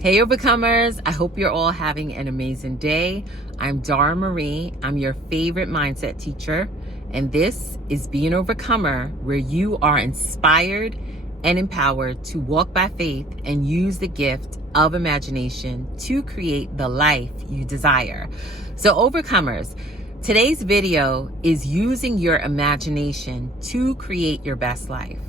Hey Overcomers, I hope you're all having an amazing day. I'm Dara Marie. I'm your favorite mindset teacher, and this is Be an Overcomer, where you are inspired and empowered to walk by faith and use the gift of imagination to create the life you desire. So Overcomers, today's video is using your imagination to create your best life.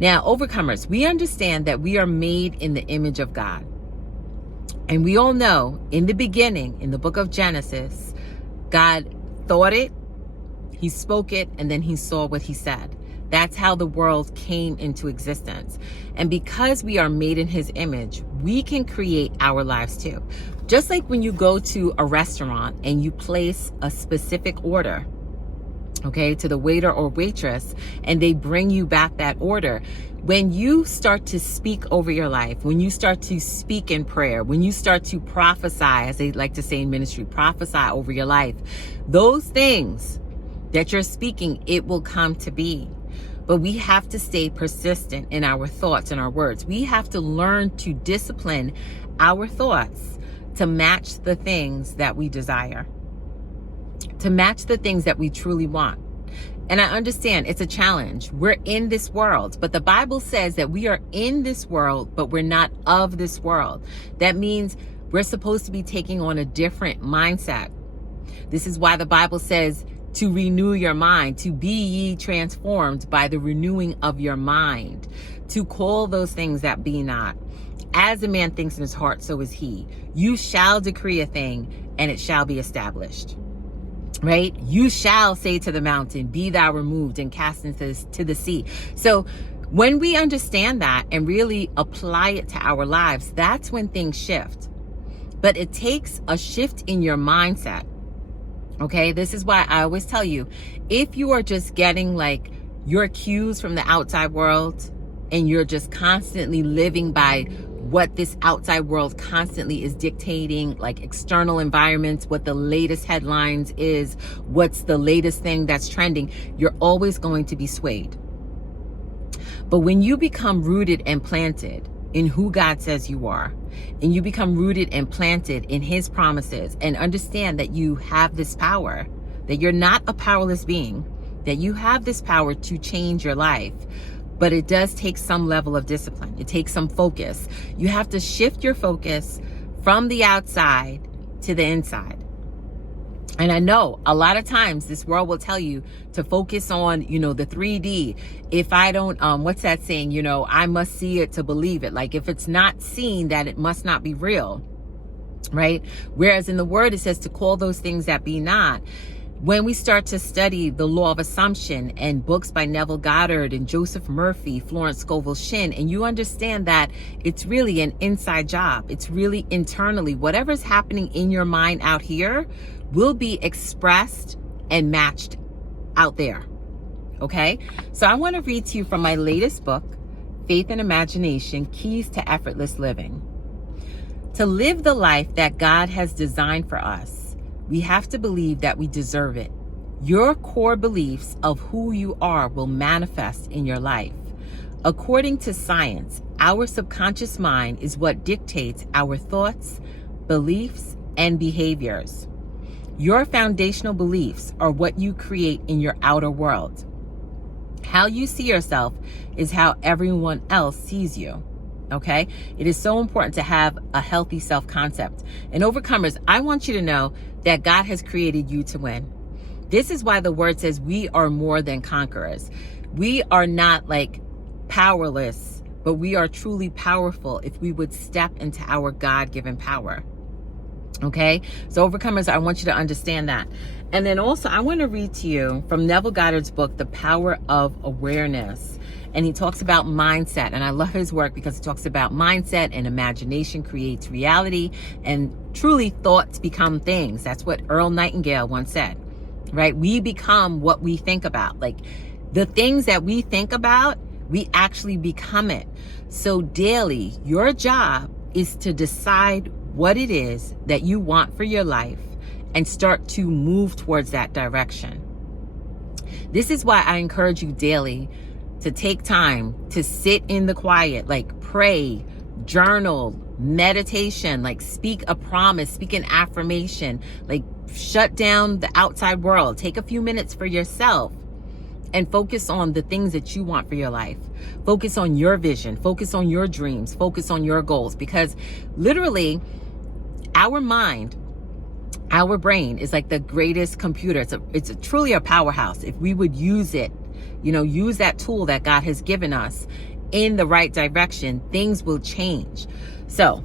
Now, Overcomers, we understand that we are made in the image of God. And we all know in the beginning, in the book of Genesis, God thought it, he spoke it, and then he saw what he said. That's how the world came into existence. And because we are made in his image, we can create our lives too. Just like when you go to a restaurant and you place a specific order, okay, to the waiter or waitress, and they bring you back that order. When you start to speak over your life, when you start to speak in prayer, when you start to prophesy, as they like to say in ministry, prophesy over your life, those things that you're speaking, it will come to be. But we have to stay persistent in our thoughts and our words. We have to learn to discipline our thoughts to match the things that we desire, to match the things that we truly want. And I understand it's a challenge. We're in this world, but the Bible says that we are in this world, but we're not of this world. That means we're supposed to be taking on a different mindset. This is why the Bible says to renew your mind, to be ye transformed by the renewing of your mind, to call those things that be not. As a man thinks in his heart, so is he. You shall decree a thing, and it shall be established. Right? You shall say to the mountain, be thou removed and cast into the sea. So when we understand that and really apply it to our lives, that's when things shift. But it takes a shift in your mindset. Okay? This is why I always tell you, if you are just getting like your cues from the outside world and you're just constantly living by what this outside world constantly is dictating, like external environments, what the latest headlines is, what's the latest thing that's trending, you're always going to be swayed. But when you become rooted and planted in who God says you are, and you become rooted and planted in his promises, and understand that you have this power, that you're not a powerless being, that you have this power to change your life. But it does take some level of discipline. It takes some focus. You have to shift your focus from the outside to the inside. And I know a lot of times this world will tell you to focus on, the 3D. If I don't, what's that saying? I must see it to believe it. Like if it's not seen, that it must not be real, right? Whereas in the word, it says to call those things that be not. When we start to study the law of assumption and books by Neville Goddard and Joseph Murphy, Florence Scovel Shinn, and you understand that it's really an inside job. It's really internally. Whatever's happening in your mind out here will be expressed and matched out there. Okay? So I want to read to you from my latest book, Faith and Imagination, Keys to Effortless Living. To live the life that God has designed for us, we have to believe that we deserve it. Your core beliefs of who you are will manifest in your life. According to science, our subconscious mind is what dictates our thoughts, beliefs, and behaviors. Your foundational beliefs are what you create in your outer world. How you see yourself is how everyone else sees you. Okay? It is so important to have a healthy self-concept. And Overcomers, I want you to know that God has created you to win. This is why the word says we are more than conquerors. We are not like powerless, but we are truly powerful if we would step into our God-given power. Okay? So Overcomers, I want you to understand that. And then also, I want to read to you from Neville Goddard's book, The Power of Awareness. And he talks about mindset. And I love his work because he talks about mindset and imagination creates reality. And truly, thoughts become things. That's what Earl Nightingale once said, right? We become what we think about. Like the things that we think about, we actually become it. So daily, your job is to decide what it is that you want for your life and start to move towards that direction. This is why I encourage you daily to take time to sit in the quiet, like pray, journal, meditation, like speak a promise, speak an affirmation, like shut down the outside world. Take a few minutes for yourself and focus on the things that you want for your life. Focus on your vision, focus on your dreams, focus on your goals, because literally our mind, our brain is like the greatest computer. It's truly a powerhouse. If we would use it, use that tool that God has given us in the right direction, things will change. So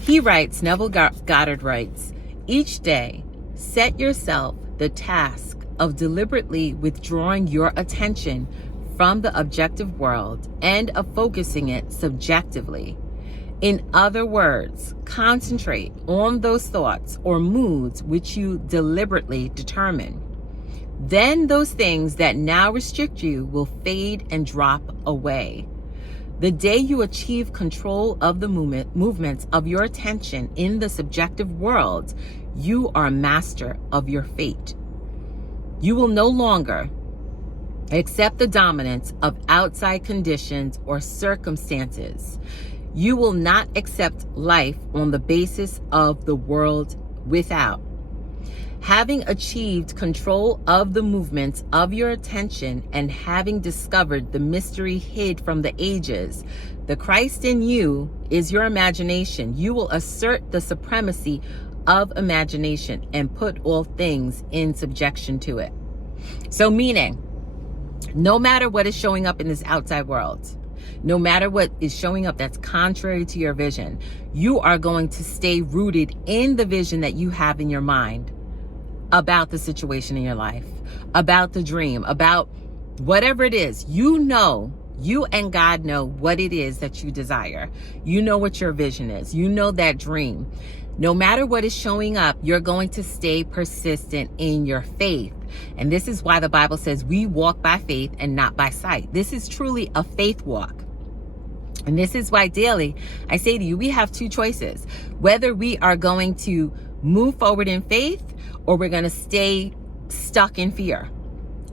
he writes, Neville Goddard writes, each day, set yourself the task of deliberately withdrawing your attention from the objective world and of focusing it subjectively. In other words, concentrate on those thoughts or moods which you deliberately determine. Then those things that now restrict you will fade and drop away. The day you achieve control of the movements of your attention in the subjective world, you are a master of your fate. You will no longer accept the dominance of outside conditions or circumstances. You will not accept life on the basis of the world without. Having achieved control of the movements of your attention and having discovered the mystery hid from the ages, the Christ in you is your imagination. You will assert the supremacy of imagination and put all things in subjection to it. So meaning, no matter what is showing up in this outside world, no matter what is showing up that's contrary to your vision, you are going to stay rooted in the vision that you have in your mind about the situation in your life, about the dream, about whatever it is. You and God know what it is that you desire. You know what your vision is. You know that dream. No matter what is showing up, you're going to stay persistent in your faith. And this is why the Bible says we walk by faith and not by sight. This is truly a faith walk. And this is why daily I say to you, we have two choices, whether we are going to move forward in faith or we're going to stay stuck in fear.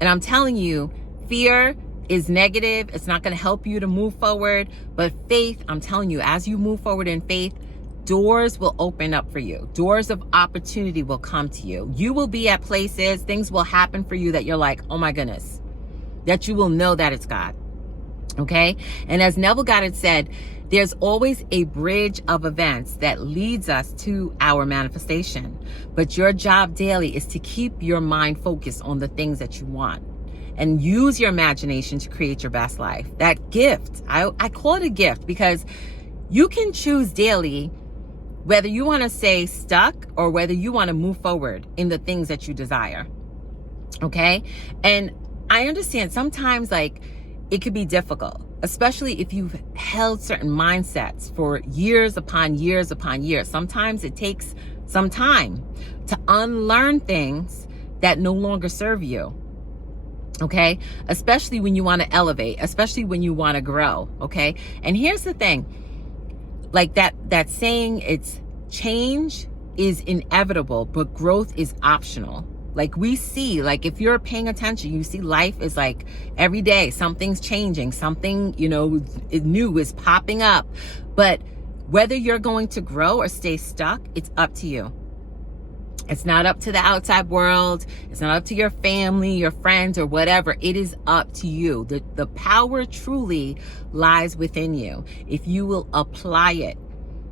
And I'm telling you, fear is negative. It's not going to help you to move forward. But faith, I'm telling you, as you move forward in faith, doors will open up for you. Doors of opportunity will come to you. You will be at places, things will happen for you that you're like, oh my goodness, that you will know that it's God. Okay? And as Neville Goddard said, there's always a bridge of events that leads us to our manifestation. But your job daily is to keep your mind focused on the things that you want and use your imagination to create your best life. That gift, I call it a gift because you can choose daily whether you want to stay stuck or whether you want to move forward in the things that you desire. Okay? And I understand sometimes it could be difficult, especially if you've held certain mindsets for years upon years upon years. Sometimes it takes some time to unlearn things that no longer serve you. Okay? Especially when you want to elevate, especially when you want to grow. Okay? And here's the thing, like that saying, it's change is inevitable, but growth is optional. Like we see, like if you're paying attention, you see life is like every day something's changing, something, new is popping up. But whether you're going to grow or stay stuck, it's up to you. It's not up to the outside world. It's not up to your family, your friends, or whatever. It is up to you. The power truly lies within you if you will apply it.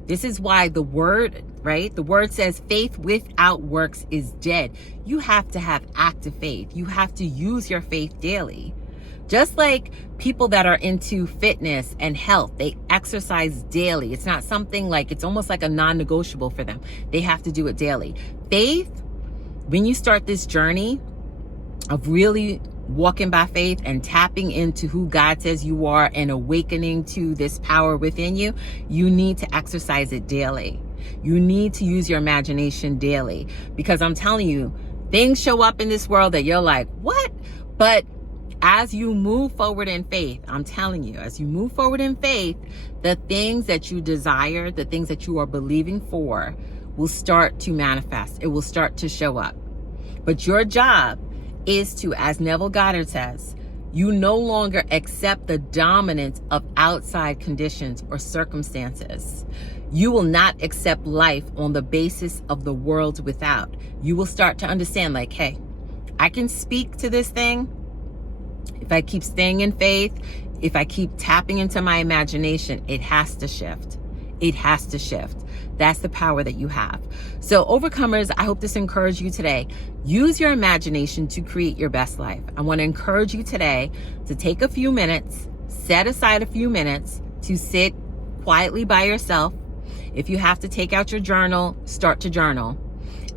This is why the word, right? The word says faith without works is dead. You have to have active faith. You have to use your faith daily. Just like people that are into fitness and health, they exercise daily. It's not something like, it's almost like a non-negotiable for them. They have to do it daily. Faith, when you start this journey of really walking by faith and tapping into who God says you are and awakening to this power within you, you need to exercise it daily. You need to use your imagination daily, because I'm telling you, things show up in this world that you're like, what? But as you move forward in faith, I'm telling you, as you move forward in faith, the things that you desire, the things that you are believing for will start to manifest. It will start to show up. But your job is to, as Neville Goddard says, You no longer accept the dominance of outside conditions or circumstances. You will not accept life on the basis of the world without. You will start to understand, like, hey, I can speak to this thing if I keep staying in faith, if I keep tapping into my imagination. It has to shift. It has to shift. That's the power that you have. So overcomers, I hope this encouraged you today. Use your imagination to create your best life. I want to encourage you today to take a few minutes, set aside a few minutes to sit quietly by yourself. If you have to take out your journal, start to journal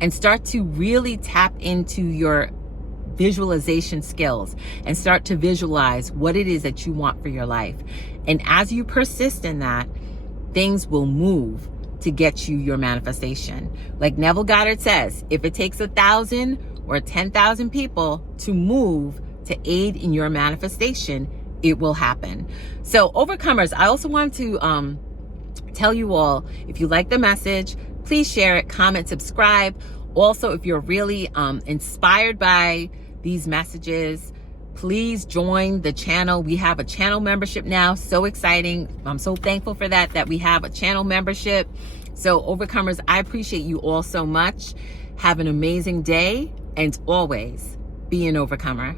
and start to really tap into your visualization skills and start to visualize what it is that you want for your life. And as you persist in that, things will move to get you your manifestation. Like Neville Goddard says, if it takes 1,000 or 10,000 people to move to aid in your manifestation, it will happen. So overcomers, I also want to tell you all, if you like the message, please share it, comment, subscribe. Also, if you're really inspired by these messages, please join the channel. We have a channel membership now. So exciting. I'm so thankful for that we have a channel membership. So overcomers, I appreciate you all so much. Have an amazing day and always be an overcomer.